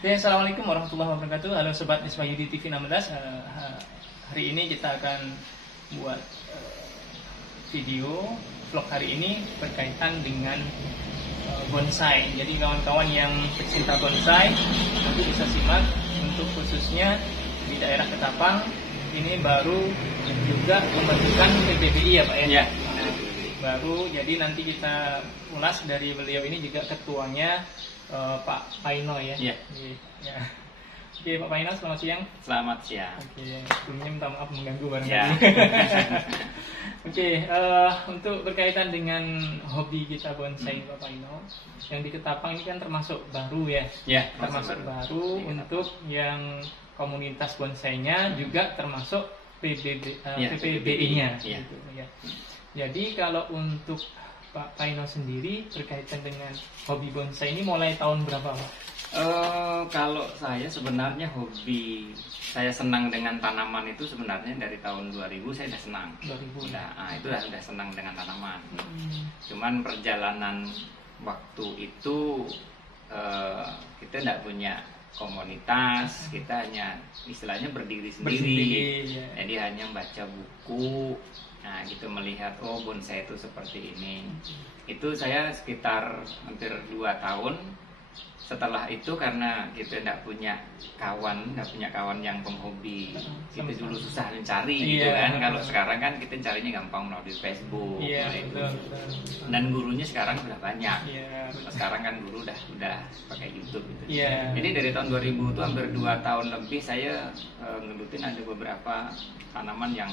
Oke, assalamualaikum warahmatullahi wabarakatuh. Halo sobat Isma Yudi TV 16. Hari ini kita akan buat video vlog hari ini berkaitan dengan bonsai. Jadi kawan-kawan yang pecinta bonsai nanti bisa simak, untuk khususnya di daerah Ketapang ini baru juga pembentukan PBBI ya Pak ya. Ya. Nah, baru, jadi nanti kita ulas dari beliau ini juga ketuanya. Pak Paino ya. Iya. Ya. Oke, Pak Paino, selamat siang. Selamat siang. Oke, sebelumnya minta maaf mengganggu barangkali. Ya. Oke, untuk berkaitan dengan hobi kita bonsai Pak Paino, yang di Ketapang ini kan termasuk baru ya. Ya, Termasuk baru untuk yang komunitas bonsainya, juga termasuk PPBI-nya. Ya. Gitu, ya. Jadi kalau untuk Pak Paino sendiri berkaitan dengan hobi bonsai ini mulai tahun berapa Pak? Kalau saya sebenarnya hobi, saya senang dengan tanaman itu sebenarnya dari tahun 2000 saya sudah senang. 2000. Itu sudah senang dengan tanaman. Cuman perjalanan waktu itu kita tidak punya komunitas, kita hanya istilahnya berdiri sendiri. Ya. Jadi hanya baca buku. Nah, gitu melihat bonsai itu seperti ini. Itu saya sekitar hampir 2 tahun. Setelah itu karena kita tidak punya kawan yang penghobi, kita dulu susah mencari gitu kan. Kalau sekarang kan kita carinya gampang melalui Facebook. Dan gurunya sekarang sudah banyak. Sekarang kan guru udah pakai YouTube gitu. Jadi dari tahun 2000 itu hampir 2 tahun lebih saya ngelutin ada beberapa tanaman yang,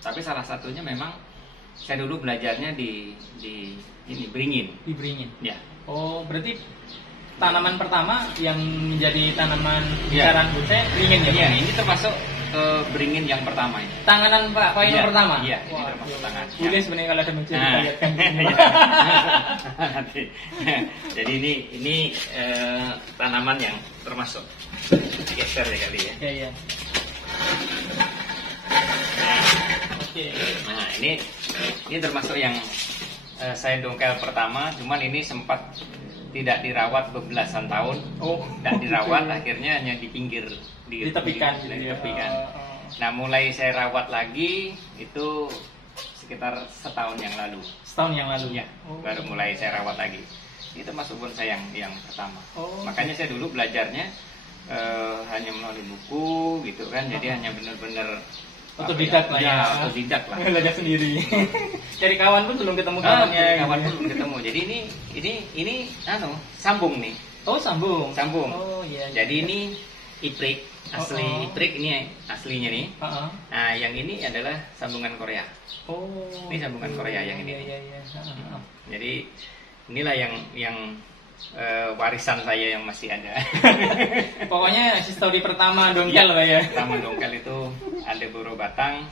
tapi salah satunya memang saya dulu belajarnya di ini beringin. Di beringin. Ya. Oh, berarti tanaman pertama yang menjadi tanaman bicaran bonsai beringin ya? Iya, ini termasuk beringin yang pertama ini. Tanganan Pak Paino pertama? Iya, ini termasuk tangan. Boleh sebenarnya kalau ada mencuri dilihatkan. Jadi ini tanaman yang termasuk geser ya kali ya. Iya. Oke. Nah, ini termasuk yang saya dongkel pertama, cuman ini sempat tidak dirawat bebelasan tahun. Tidak dirawat, akhirnya hanya di pinggir, ditepikan. Nah, mulai saya rawat lagi itu sekitar setahun yang lalu. Setahun yang lalu? Ya, baru mulai saya rawat lagi. Ini termasuk bonsai yang pertama. Makanya saya dulu belajarnya hanya melalui buku gitu kan, jadi hanya benar-benar otodidak lah ya. Otodidak lah. Belajar sendiri. Cari kawan pun belum ketemu kawannya. Kawan pun belum ketemu. Jadi ini sambung nih. Oh, sambung. Oh iya. Jadi ini iprik asli. Iprik ini aslinya nih. Nah, yang ini adalah sambungan Korea. Ini sambungan Korea yang ini. Iya. Jadi inilah yang warisan saya yang masih ada. Pokoknya histori pertama dongkel Pak ya. Pertama dongkel itu ada boro batang.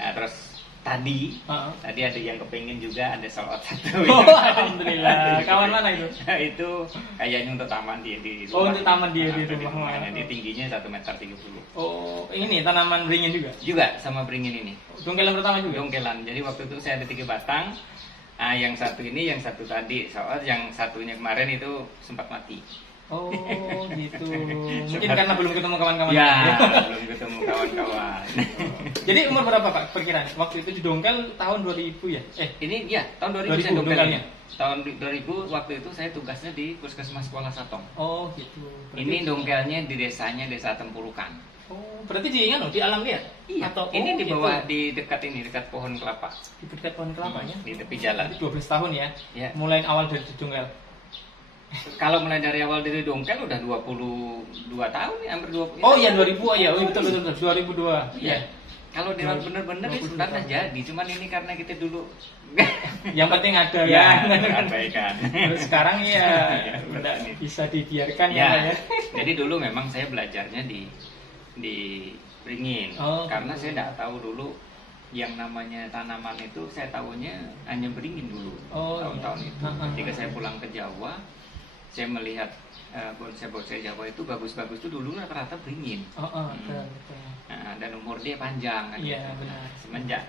Nah, terus tadi ada yang kepingin juga, ada salot satu. Alhamdulillah. Kawan mana itu? Itu kayaknya untuk taman dia di rumah. Untuk taman dia di rumah. Dia tingginya 1,30 meter. Ini tanaman beringin juga? Juga sama beringin ini. Dongkelan pertama juga? Dongkelan. Jadi waktu itu saya ada 3 batang. Nah, yang satu ini, yang satu tadi, soal yang satunya kemarin itu sempat mati. Oh, gitu. Mungkin karena belum ketemu kawan-kawan. Ya, belum ketemu kawan-kawan. Jadi umur berapa Pak perkiraan? Waktu itu di dongkel tahun 2000 ya? Ini ya, tahun 2000 saya dongkelnya. Tahun 2000 waktu itu saya tugasnya di Puskesmas Sekolah Satong. Oh, gitu. Ini dongkelnya di desanya Desa Tempulukan. Oh, berarti di alam liar? Iya. Atau ini di bawah di dekat pohon kelapa. Di dekat pohon kelapanya? Di tepi jalan. 12 tahun ya? Ya. Mulai awal dari dongkel. Kalau mulai dari awal dari dongkel udah 22 tahun ya, hampir 20. Oh iya 2000 ya, betul 2002. Iya. Kalau dirawat bener-bener itu sebenarnya jadi, cuman ini karena kita dulu yang penting ada ya. Abaikan. Sekarang ya udah bisa dibiarkan ya. Jadi dulu memang saya belajarnya di beringin, karena saya tidak tahu dulu yang namanya tanaman itu, saya tahunya hanya beringin dulu tahun-tahun itu. Ketika saya pulang ke Jawa, saya melihat bonsai-bonsai Jawa itu bagus-bagus itu dulu rata-rata beringin. Nah, dan umur dia panjang kan. Iya, benar. Semenjak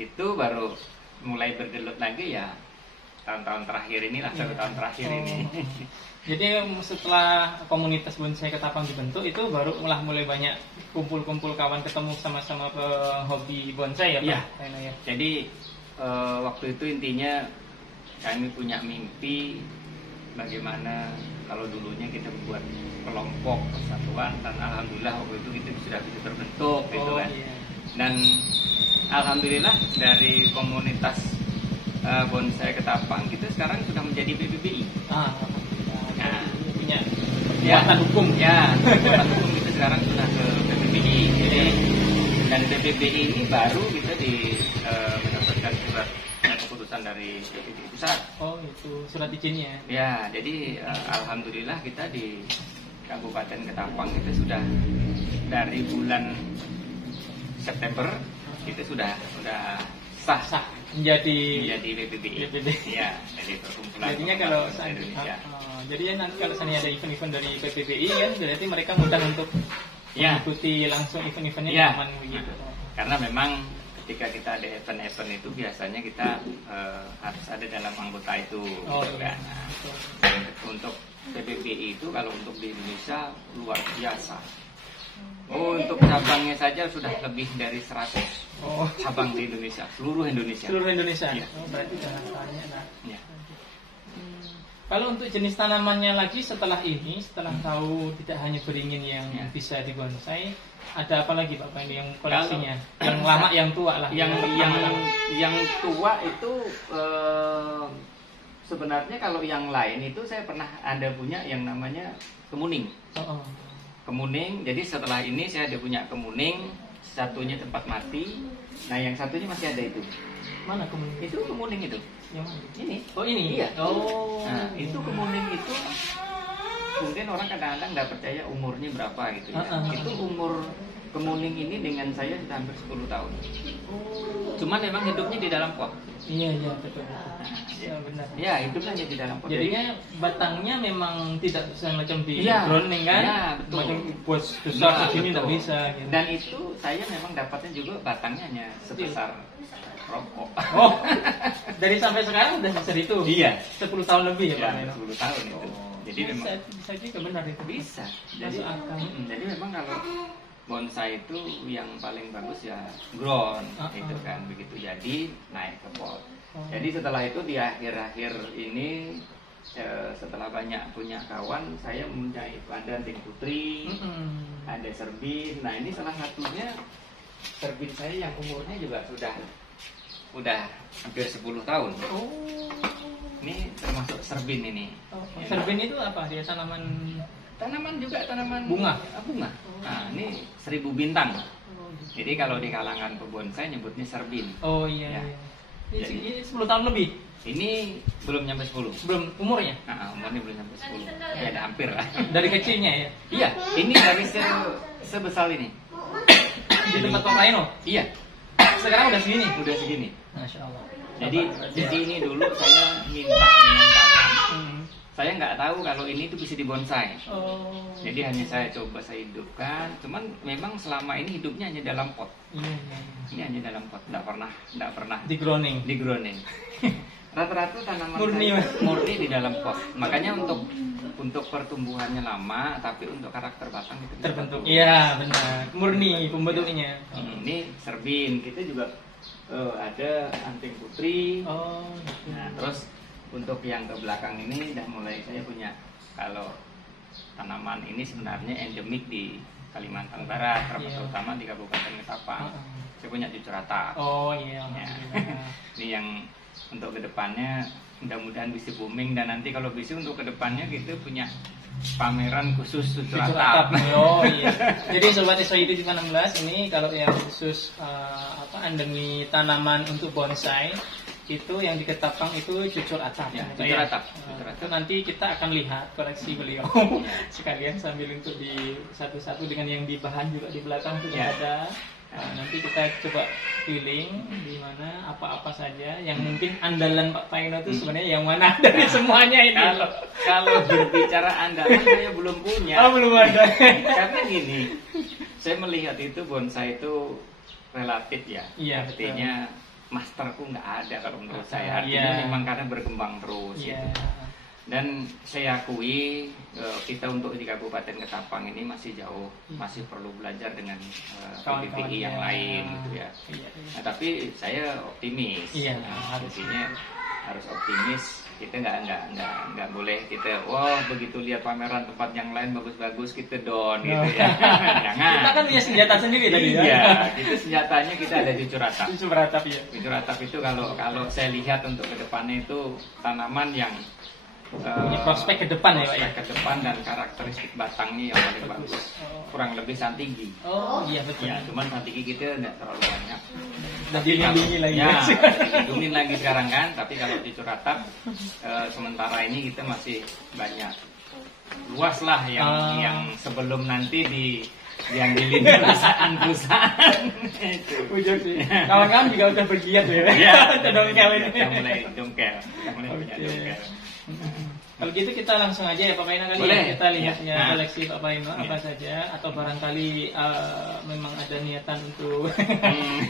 itu baru mulai bergelut lagi ya tahun-tahun terakhir inilah, 1 tahun terakhir ini. Jadi setelah komunitas bonsai Ketapang dibentuk itu baru mulai banyak kumpul-kumpul kawan, ketemu sama-sama hobi bonsai ya Pak? Iya. Ya. Jadi waktu itu intinya kami punya mimpi bagaimana kalau dulunya kita buat kelompok persatuan, dan alhamdulillah waktu itu kita sudah bisa terbentuk gitu kan. Iya. Dan alhamdulillah dari komunitas bonsai Ketapang kita sekarang sudah menjadi PBBI. Nah, punya Ya. kekuatan hukum. Ya, kekuatan hukum kita sekarang sudah ke PBBI. Jadi, dan PBBI ini baru kita mendapatkan surat keputusan dari PBBI pusat. Oh, itu surat izinnya. Ya, jadi alhamdulillah kita di Kabupaten Ketapang itu sudah dari bulan September kita sudah sah menjadi PBBI. PBBI. Ya, jadi perkumpulan. Jadinya kalau Indonesia. jadi nanti kalau misalnya ada event-event dari PPBI kan berarti mereka mudah untuk Ya. mengikuti langsung event-eventnya Ya. aman begitu. Karena memang ketika kita ada event-event itu biasanya kita harus ada dalam anggota itu. Oh, gitu iya. kan. Nah, dan untuk PBBI itu kalau untuk di Indonesia luar biasa. Oh, untuk cabangnya saja sudah lebih dari 100 Oh, cabang di Indonesia, seluruh Indonesia. seluruh Indonesia. Iya. Oh, berarti jangan banyak lah. Ya. Kalau untuk jenis tanamannya lagi setelah tahu tidak hanya beringin yang Ya. bisa dibonsai, ada apa lagi Pak Pandu yang koleksinya? Kalau- yang lama, yang tua lah. Yang tua itu sebenarnya kalau yang lain itu saya pernah ada punya yang namanya kemuning. Oh, oh. Kemuning, jadi setelah ini saya ada punya kemuning, satunya tempat mati. Nah, yang satunya masih ada itu. Mana kemuning? Itu kemuning itu. Yang mana? Ini. Oh, ini. Iya. Oh. Nah, itu kemuning itu mungkin orang kadang-kadang nggak percaya umurnya berapa gitu ya. Itu umur kemuning ini dengan saya sudah hampir 10 tahun. Cuman memang hidupnya di dalam pot. Iya, betul. Ya, benar. Ya, hidupnya hanya di dalam pot. Jadinya batangnya memang tidak bisa macam di Iya, grounding kan? iya, betul. Macam buat besar Iya, segini betul. tidak bisa. Gitu. Dan itu saya memang dapatnya juga batangnya hanya sebesar rokok. Oh, dari sampai sekarang udah besar itu? Iya. 10 tahun lebih ya Pak Ya, Neno? 10 tahun itu. Jadi memang bisa juga benar itu. bisa. Masuk akal. Jadi memang kalau bonsai itu yang paling bagus ya ground itu kan, begitu jadi naik ke pot. Jadi setelah itu di akhir-akhir ini setelah banyak punya kawan, saya mempunyai ada anting putri, ada serbin. Nah, ini salah satunya serbin saya yang umurnya juga udah hampir 10 tahun. Oh. Ini termasuk serbin ini. Ya. Serbin itu apa? Dia tanaman Tanaman bunga. Bunga. Nah, ini 1000 bintang. Jadi kalau di kalangan pebonsai nyebutnya serbin. Oh iya. Ya. Ini, Jadi- ini 10 tahun lebih. Ini belum nyampe 10. Belum umurnya. Nah, umurnya belum nyampe 10. Ya, ada hampir lah. Dari kecilnya ya. Iya, ini dari sebesar ini. Di tempat Pak Raino. Iya, Sekarang udah segini. udah segini. Masya Allah. Jadi ini dulu saya minta dengan kawan. Hmm. Saya nggak tahu kalau ini tuh bisa dibonsai. Oh. Jadi hanya saya coba saya hidupkan. Cuman memang selama ini hidupnya hanya dalam pot. Iya. Ini hanya dalam pot, nggak pernah Di grounding. di grounding. Rata-rata tanaman Murni, saya Mas. murni di dalam pot. Makanya untuk pertumbuhannya lama, tapi untuk karakter batang itu bisa Terbentuk. bagus. Iya benar. Murni pembentuknya. Ini serbin, kita juga ada anting putri. Oh. Nah, terus untuk yang ke belakang ini udah mulai saya punya, kalau tanaman ini sebenarnya endemik di Kalimantan Barat, terutama di Kabupaten Ketapang. Saya punya cucur atap. Oh iya. Ya. Alhamdulillah. Ini yang untuk kedepannya mudah-mudahan bisa booming, dan nanti kalau bisa untuk kedepannya kita punya pameran khusus cucur Cucur atap. atap. Oh iya. Jadi sobat SOID di 16 ini kalau yang khusus endemi tanaman untuk bonsai itu yang di Ketapang itu cucur atap. Ya, Pak, cucur ya? atap, cucur atap. Itu nanti kita akan lihat koleksi beliau sekalian sambil untuk di satu-satu dengan yang di bahan juga di belakang sudah Ya. ada. Nanti kita coba feeling di mana apa-apa saja yang mungkin andalan Pak Taino itu sebenarnya yang mana dari semuanya ini. Kalau berbicara andalan saya belum punya. Oh, belum ada. Karena gini, saya melihat itu bonsai itu relatif ya. Iya, Artinya masterku nggak ada kalau menurut saya. Iya. Artinya memang karena berkembang terus. Iya. Gitu. Dan saya akui kita untuk di Kabupaten Ketapang ini masih jauh, masih perlu belajar dengan PPPI yang lain gitu ya. Iya, iya. Nah, tapi saya optimis. Iya, Nah, artinya harus optimis. Kita nggak boleh kita begitu lihat pameran tempat yang lain bagus-bagus kita down gitu ya. Jangan. Kita kan punya senjata sendiri tadi ya. Iya, itu senjatanya kita ada di Curatap. Di Curatap ya. Di Curatap itu kalau saya lihat untuk kedepannya itu tanaman yang Punya prospek ke depan ya, Pak ya. prospek ke depan dan karakteristik batangnya yang paling bagus. Kurang lebih santigi. Oh iya betul. Ya, cuman santigi kita tidak terlalu banyak. Dan dilindungi lagi. Ya, dilindungi lagi sekarang kan. Tapi kalau di Curatap sementara ini kita masih banyak. Luas lah yang sebelum nanti yang dilindungi perusahaan. Ujung sih. Kawan-kawan juga udah bergiat ya. Ya, Dongkel ini. Kita mulai dongkel. Punya Oke. dongkel. Kalau gitu kita langsung aja ya Pak Paina kali Boleh. ya, kita lihat ya Nah. koleksi Pak Paina apa Ya. saja, atau barangkali memang ada niatan untuk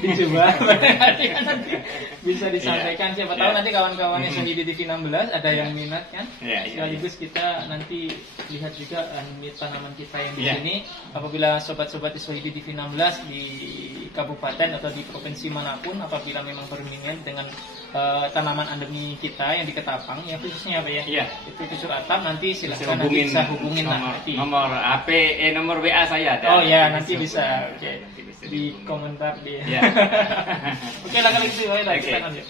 dicoba. Nanti bisa disampaikan, siapa tahu Ya. nanti kawan-kawannya Sandi di TV 16 ada yang minat kan. Ya, ya, Sekaligus kita nanti lihat juga tanaman kita yang di Ya. sini. Apabila sobat-sobat Iswahili TV 16 di kabupaten atau di provinsi manapun, apabila memang berminat dengan tanaman endemi kita yang di Ketapang, ya khususnya apa ya? Iya. Itu di Curatap, nanti silahkan nanti bisa hubungin lah nanti. nomor HP, nomor WA saya ada. Oh ya, nanti bisa. Oke. Nanti bisa Di dihubungi. komentar dia. Ya. Oke lah kalau gitu, kita Oke. lanjut.